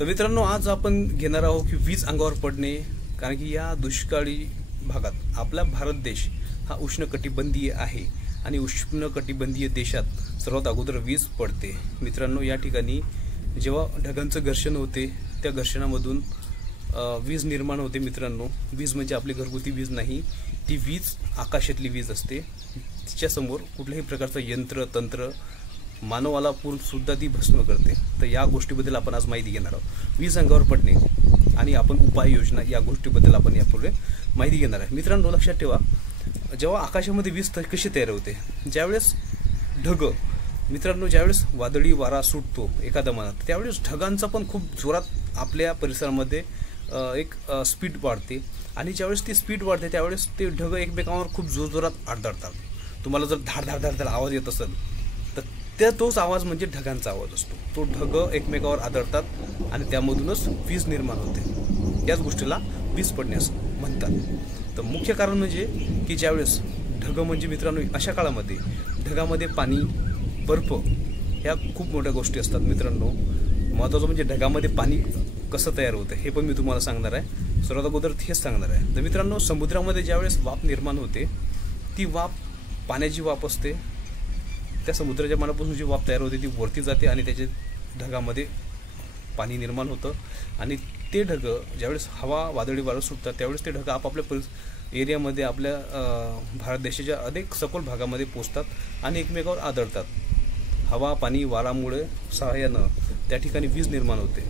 तर मित्रांनो, आज आपण घेणार आहोत की वीज अंगावर पडणे. कारण की या दुष्काळी भागात आपला भारत देश हा उष्णकटिबंधीय आहे आणि उष्णकटिबंधीय देशात सर्वात अगोदर वीज पडते. मित्रांनो, या ठिकाणी जेव्हा ढगांचं घर्षण होते त्या घर्षणामधून वीज निर्माण होते. मित्रांनो, वीज म्हणजे आपली घरगुती वीज नाही, ती वीज आकाशातली वीज असते. तिच्यासमोर कुठल्याही प्रकारचं यंत्र तंत्र मानवाला सुद्धा ती भस्म करते. तर या गोष्टीबद्दल आपण आज माहिती घेणार आहोत. वीज अंगावर पडणे आणि आपण उपाययोजना या गोष्टीबद्दल आपण यापूर्वी माहिती घेणार आहे. मित्रांनो, लक्षात ठेवा, जेव्हा आकाशामध्ये वीज कशी तयार होते, ज्यावेळेस मित्रांनो ज्यावेळेस वादळी वारा सुटतो एका मनात, त्यावेळेस ढगांचा पण खूप जोरात आपल्या परिसरामध्ये एक स्पीड वाढते आणि ज्यावेळेस ती स्पीड वाढते त्यावेळेस ते ढग एकमेकांवर खूप जोरजोरात आदळतात. तुम्हाला जर धाड धाड धाड धाड आवाज येत असेल तर तोच आवाज म्हणजे ढगांचा आवाज असतो. तो ढग एकमेकावर आदळतात आणि त्यामधूनच वीज निर्माण होते. याच गोष्टीला वीज पडणे असं म्हणतात. तर मुख्य कारण म्हणजे की ज्यावेळेस ढग म्हणजे मित्रांनो अशा काळामध्ये ढगामध्ये पाणी बर्फ ह्या खूप मोठ्या गोष्टी असतात. मित्रांनो, महत्त्वाचं म्हणजे ढगामध्ये पाणी कसं तयार होतं हे पण मी तुम्हाला सांगणार आहे. सर्वात अगोदर हेच सांगणार आहे. तर मित्रांनो, समुद्रामध्ये ज्यावेळेस वाफ निर्माण होते, ती वाफ पाण्याची वाफ असते. त्या समुद्राच्या पाण्यापासून जी वाफ तयार होते ती वरती जाते आणि त्याच्या ढगामध्ये पाणी निर्माण होतं आणि ते ढग ज्यावेळेस हवा वादळी वारं सुटतात त्यावेळेस ते ढग आपापल्या एरियामध्ये आपल्या भारत देशाच्या अनेक सखोल भागामध्ये पोचतात आणि एकमेकावर आदळतात. हवा पाणी वारामुळे सहाय्यानं त्या ठिकाणी वीज निर्माण होते.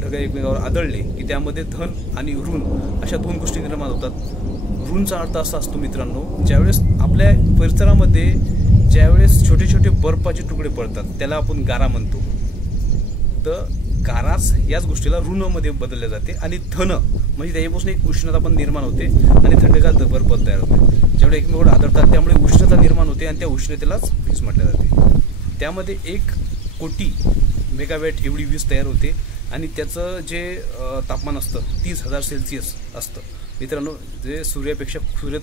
ढग एकमेकावर आदळले की त्यामध्ये धन आणि ऋण अशा दोन गोष्टी निर्माण होतात. ऋणचा अर्थ असा असतो मित्रांनो, ज्यावेळेस आपल्या परिसरामध्ये ज्यावेळेस छोटे छोटे बर्फाचे तुकडे पडतात त्याला आपण गारा म्हणतो. तर गाराच याच गोष्टीला ऋणमध्ये बदलले जाते आणि धन म्हणजे त्याच्यापासून एक उष्णता पण निर्माण होते आणि थंडगार बर्फ तयार होते. जेवढे एकमेकांवर आदळतात त्यामुळे उष्णता निर्माण होते आणि त्या उष्णतेलाच वीज म्हटले जाते. त्यामध्ये 1 कोटी मेगावॅट एवढी वीज तयार होते आणि त्याचं जे तापमान असतं 30,000 सेल्सिअस असतं. मित्रांनो, जे सूर्य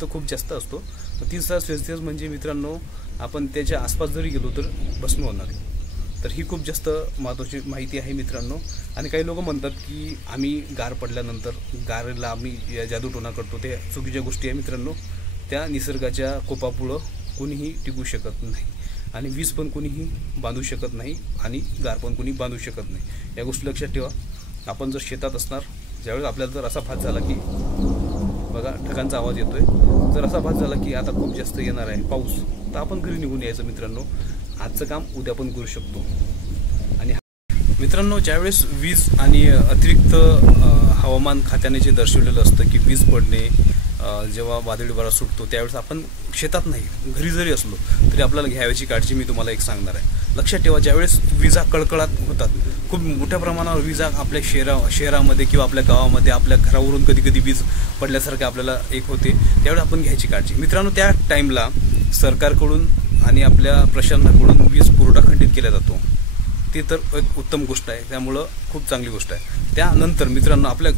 तर खूप जास्त असतो. 30,000 सेल्सिअस म्हणजे मित्रांनो आपण त्याच्या आसपास जरी गेलो तर भस्म होणार. तर ही खूप जास्त महत्त्वाची माहिती आहे मित्रांनो. आणि काही लोक म्हणतात की आम्ही गार पडल्यानंतर गारेला आम्ही जादूटोणा करतो. ते चुकीच्या गोष्टी आहे मित्रांनो. त्या निसर्गाच्या कोपापुढं कोणीही टिकू शकत नाही आणि वीज पण कोणीही बांधू शकत नाही आणि गार पण कोणी बांधू शकत नाही. या गोष्टी लक्षात ठेवा. आपण जर शेतात असणार, ज्यावेळेस आपल्याला जर असा भास झाला की बघा ढगांचा आवाज येतोय, जर असा भास झाला की आता खूप जास्त येणार आहे पाऊस, तर आपण घरी निघून यायचं मित्रांनो. आजचं काम उद्या पण करू शकतो. आणि मित्रांनो, ज्यावेळेस वीज आणि अतिरिक्त हवामान खात्याने जे दर्शवलेलं असतं की वीज पडणे जेव्हा वादळी वारा सुटतो त्यावेळेस आपण शेतात नाही घरी जरी असलो तरी आपल्याला घ्यायची काळजी मी तुम्हाला एक सांगणार आहे. लक्षात ठेवा, ज्यावेळेस विजा कळकळाट होतात, खूप मोठ्या प्रमाणावर विजा आपल्या शहरामध्ये किंवा आपल्या गावामध्ये आपल्या घरावरून कधी कधी वीज पडल्यासारखं आपल्याला एक होते, त्यावेळेस आपण घ्यायची काळजी. मित्रांनो, त्या टाईमला सरकारकडून आणि आपल्या प्रशासनाकडून वीज पुरवठा खंडित केला जातो. ते तर एक उत्तम गोष्ट आहे, त्यामुळं खूप चांगली गोष्ट आहे. त्यानंतर मित्रांनो, आपल्या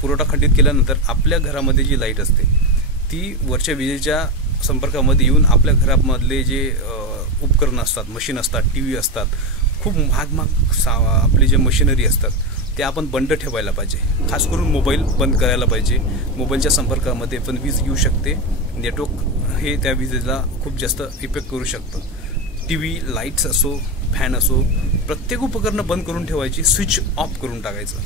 पुरवठा खंडित केल्यानंतर आपल्या घरामध्ये जी लाईट असते ती वरच्या विजेच्या संपर्कामध्ये येऊन आपल्या घरामधले जे उपकरणं असतात, मशीन असतात, TV असतात, खूप महाग आपले जे मशिनरी असतात ते आपण बंद ठेवायला पाहिजे. खास करून मोबाईल बंद करायला पाहिजे. मोबाईलच्या संपर्कामध्ये पण वीज येऊ शकते. नेटवर्क हे त्या विजेला खूप जास्त इफेक्ट करू शकतं. TV, लाईट्स असो, फॅन असो, प्रत्येक उपकरणं बंद करून ठेवायची, स्विच ऑफ करून टाकायचं.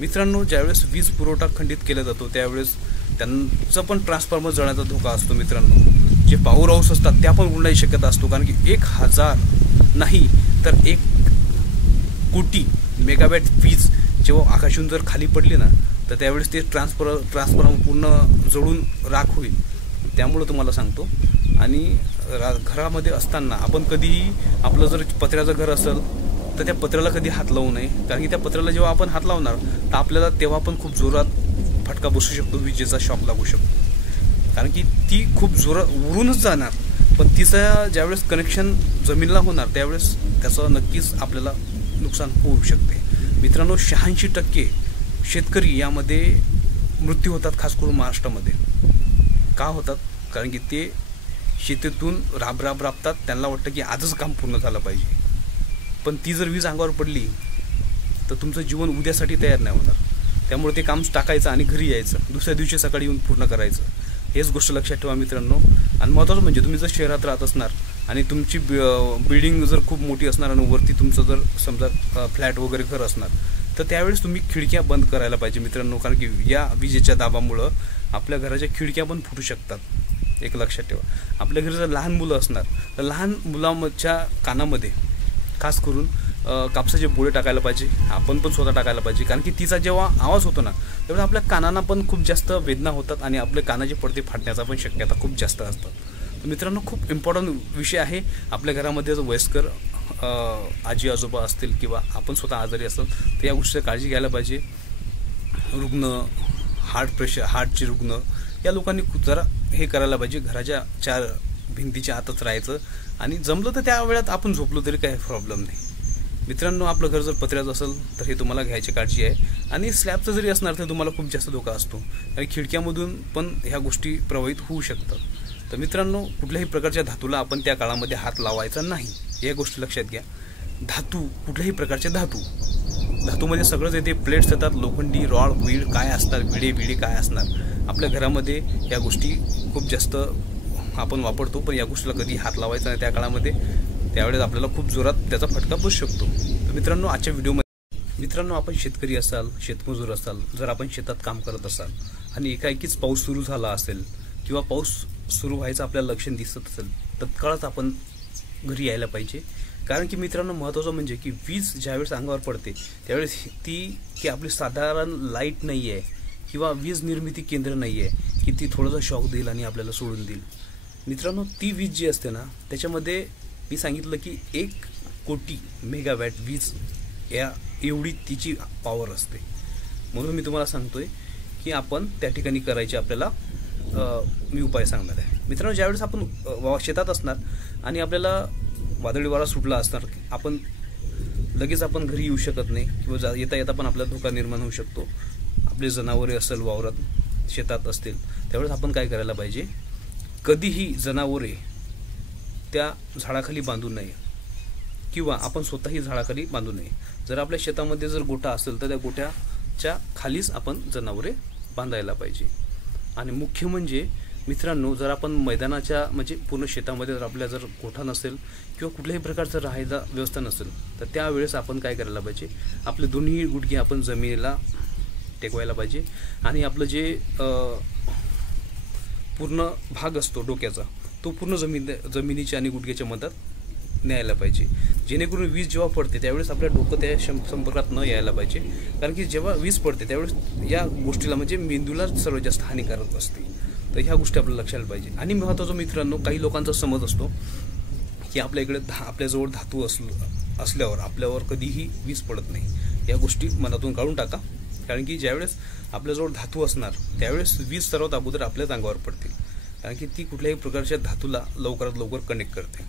मित्रांनो, ज्यावेळेस वीज पुरवठा खंडित केला जातो त्यावेळेस त्यांचं पण ट्रान्सफॉर्मर जळण्याचा धोका असतो. मित्रांनो, जे पॉवर हाऊस असतात त्या पण उडण्याची शक्यता असतो. कारण की 1,000 नाही तर 1 कोटी मेगावॅट वीज जेव्हा आकाशातून जर खाली पडली ना तर त्यावेळेस ते ट्रान्सफॉर्मर पूर्ण जळून राख होईल. त्यामुळं तुम्हाला सांगतो. आणि घरामध्ये असताना आपण कधीही आपलं जर पत्र्याचं घर असेल तर त्या पत्र्याला कधी हात लावू नये. कारण की त्या पत्र्याला जेव्हा आपण हात लावणार तर आपल्याला तेव्हा पण खूप जोरात फटका बसू शकतो, विजेचा शॉक लागू शकतो. कारण की ती खूप उरूनच जाणार, पण तिचं ज्यावेळेस कनेक्शन जमिनीला होणार त्यावेळेस त्याचं नक्कीच आपल्याला नुकसान होऊ शकते. मित्रांनो, 86% शेतकरी यामध्ये मृत्यू होतात, खास करून महाराष्ट्रामध्ये. का होतात? कारण की ते शेतीतून राबतात, त्यांना वाटतं की आजच काम पूर्ण झालं पाहिजे. पण ती जर वीज अंगावर पडली तर तुमचं जीवन उद्यासाठी तयार नाही होणार. त्यामुळे ते काम टाकायचं आणि घरी यायचं, दुसऱ्या दिवशी सकाळी येऊन पूर्ण करायचं. हेच गोष्ट लक्षात ठेवा मित्रांनो. आणि महत्त्वाचं म्हणजे तुम्ही जर शहरात राहत असणार आणि तुमची बिल्डिंग जर खूप मोठी असणार आणि वरती तुमचं जर समजा फ्लॅट वगैरे घर असणार, तर त्यावेळेस तुम्ही खिडक्या बंद करायला पाहिजे मित्रांनो. कारण की या विजेच्या दाबामुळं आपल्या घराच्या खिडक्या पण फुटू शकतात. एक लक्षात ठेवा. आपल्या घरी जर लहान मुलं असणार तर लहान मुलांच्या कानामध्ये खास करून कापसाचे बोळे टाकायला पाहिजे. आपण पण स्वतः टाकायला पाहिजे. कारण की तिचा जेव्हा आवाज होतो ना तेव्हा आपल्या कानांना पण खूप जास्त वेदना होतात आणि आपले कानाचे पडदे फाटण्याचा पण शक्यता खूप जास्त असतात. तर मित्रांनो, खूप इम्पॉर्टंट विषय आहे. आपल्या घरामध्ये जर वयस्कर आजी आजोबा असतील किंवा आपण स्वतः आजारी असेल तर या गोष्टीची काळजी घ्यायला पाहिजे. रुग्ण, हार्टचे रुग्ण या लोकांनी जरा हे करायला पाहिजे. घराच्या 4 भिंतीच्या आतच राहायचं आणि जमलं तर त्या वेळात आपण झोपलो तरी काही प्रॉब्लेम नाही. मित्रांनो, आपलं घर जर पत्र्याचं असेल तर हे तुम्हाला घ्यायची काळजी आहे. आणि स्लॅबचं जरी असणार तर तुम्हाला खूप जास्त धोका असतो आणि खिडक्यामधून पण ह्या गोष्टी प्रभावित होऊ शकतात. तर मित्रांनो, कुठल्याही प्रकारच्या धातूला आपण त्या काळामध्ये हात लावायचा नाही, या गोष्टी लक्षात घ्या. धातू, कुठल्याही प्रकारचे धातूमध्ये सगळंच येते. प्लेट्स येतात, लोखंडी रॉड वीड काय असतात, विडे काय असणार. आपल्या घरामध्ये या गोष्टी खूप जास्त आपण वापरतो, पण या गोष्टीला कधी हात लावायचा नाही त्या काळामध्ये. त्यावेळेस आपल्याला खूप जोरात त्याचा फटका बसू शकतो. तर मित्रांनो, आजच्या व्हिडिओमध्ये आपण शेतकरी असाल, शेतमजूर असाल, जर आपण शेतात काम करत असाल आणि एकाएकीच पाऊस सुरू झाला असेल किंवा पाऊस सुरू व्हायचं आपल्याला लक्षण दिसत असेल, तत्काळच आपण घरी यायला पाहिजे. कारण की मित्रांनो, महत्त्वाचं म्हणजे की वीज ज्यावेळेस अंगावर पडते त्यावेळेस ती आपली साधारण लाईट नाही आहे किंवा वीज निर्मिती केंद्र नाही आहे की ती थोडासा शॉक देईल आणि आपल्याला सोडून देईल. मित्रांनो, ती वीज जी असते ना त्याच्यामध्ये मी सांगितलं की 1 कोटी मेगावॅट वीज एवढी तिची पॉवर असते. म्हणून मी तुम्हाला सांगतोय की आपण त्या ठिकाणी करायचे आपल्याला मी उपाय सांगणार आहे. मित्रांनो, ज्यावेळेस आपण शेतात असणार आणि आपल्याला वादळी वारा सुटला असणार, आपण लगेच आपण घरी येऊ शकत नाही किंवा येता पण आपल्याला धोका निर्माण होऊ शकतो. आपले जनावरे असेल वावरात शेतात असतील त्यावेळेस आपण काय करायला पाहिजे, कधीही जनावरे त्या झाडाखाली बांधू नये किंवा आपण स्वतःही झाडाखाली बांधू नये. जर आपल्या शेतामध्ये जर गोठा असेल तर त्या गोठ्याच्या खालीच आपण जनावरे बांधायला पाहिजे. आणि मुख्य म्हणजे मित्रांनो, जर आपण मैदानाच्या म्हणजे पूर्ण शेतामध्ये जर आपल्या जर गोठा नसेल किंवा कुठल्याही प्रकारचं राहायला व्यवस्था नसेल तर त्यावेळेस आपण काय करायला पाहिजे, आपले दोन्ही गुडघे आपण जमिनीला टेकवायला पाहिजे आणि आपलं जे पूर्ण भाग असतो डोक्याचा तो पूर्ण जमिनीच्या आणि गुडघ्याच्या मधात न्यायला पाहिजे. जेणेकरून वीज जेव्हा पडते त्यावेळेस आपल्या डोकं त्या संपर्कात न यायला पाहिजे. कारण की जेव्हा वीज पडते त्यावेळेस या गोष्टीला म्हणजे मेंदूला सर्वात जास्त हानिकारक असते. तर ह्या गोष्टी आपल्याला लक्षात पाहिजे. आणि महत्त्वाचं मित्रांनो, काही लोकांचा समज असतो की आपल्या इकडे आपल्याजवळ धातू असल्यावर आपल्यावर कधीही वीज पडत नाही. या गोष्टी मनातून काढून टाका. कारण की ज्यावेळेस आपल्याजवळ धातू असणार त्यावेळेस वीज सर्वात अगोदर आपल्याच अंगावर पडतील. कारण की ती कुठल्याही प्रकारच्या धातूला लवकरात लवकर कनेक्ट करते.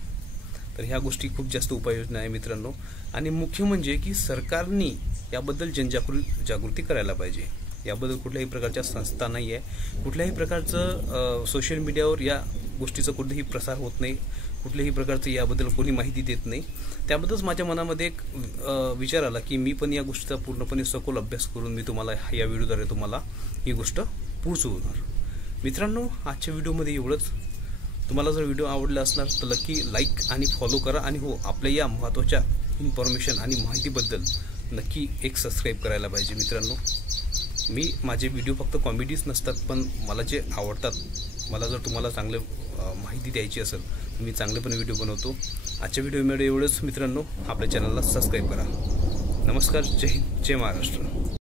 तर ह्या गोष्टी खूप जास्त उपाययोजना आहे मित्रांनो. आणि मुख्य म्हणजे की सरकारने याबद्दल जागृती करायला पाहिजे. याबद्दल कुठल्याही प्रकारच्या संस्था नाही आहे, कुठल्याही प्रकारचं सोशल मीडियावर या गोष्टीचा कुठेही प्रसार होत नाही, कुठल्याही प्रकारचं याबद्दल कोणी माहिती देत नाही. त्याबद्दलच माझ्या मनामध्ये एक विचार आला की मी पण या गोष्टीचा पूर्णपणे सखोल अभ्यास करून मी तुम्हाला या व्हिडिओद्वारे तुम्हाला ही गोष्ट पोहोचवणार. मित्रांनो, आजच्या व्हिडिओमध्ये एवढंच. तुम्हाला जर व्हिडिओ आवडला असणार तर नक्की लाईक आणि फॉलो करा. आणि हो, आपल्या या महत्त्वाच्या इन्फॉर्मेशन आणि माहितीबद्दल नक्की एक सबस्क्राईब करायला पाहिजे. मित्रांनो, माझे व्हिडिओ फक्त कॉमेडीज नसतात, पण मला जे आवडतात, मला जर तुम्हाला चांगलं माहिती द्यायची असेल तर मी चांगले पण व्हिडिओ बनवतो. आजच्या व्हिडिओमध्ये एवढंच मित्रांनो. आपल्या चॅनलला सबस्क्राईब करा. नमस्कार. जय हिंद, जय महाराष्ट्र.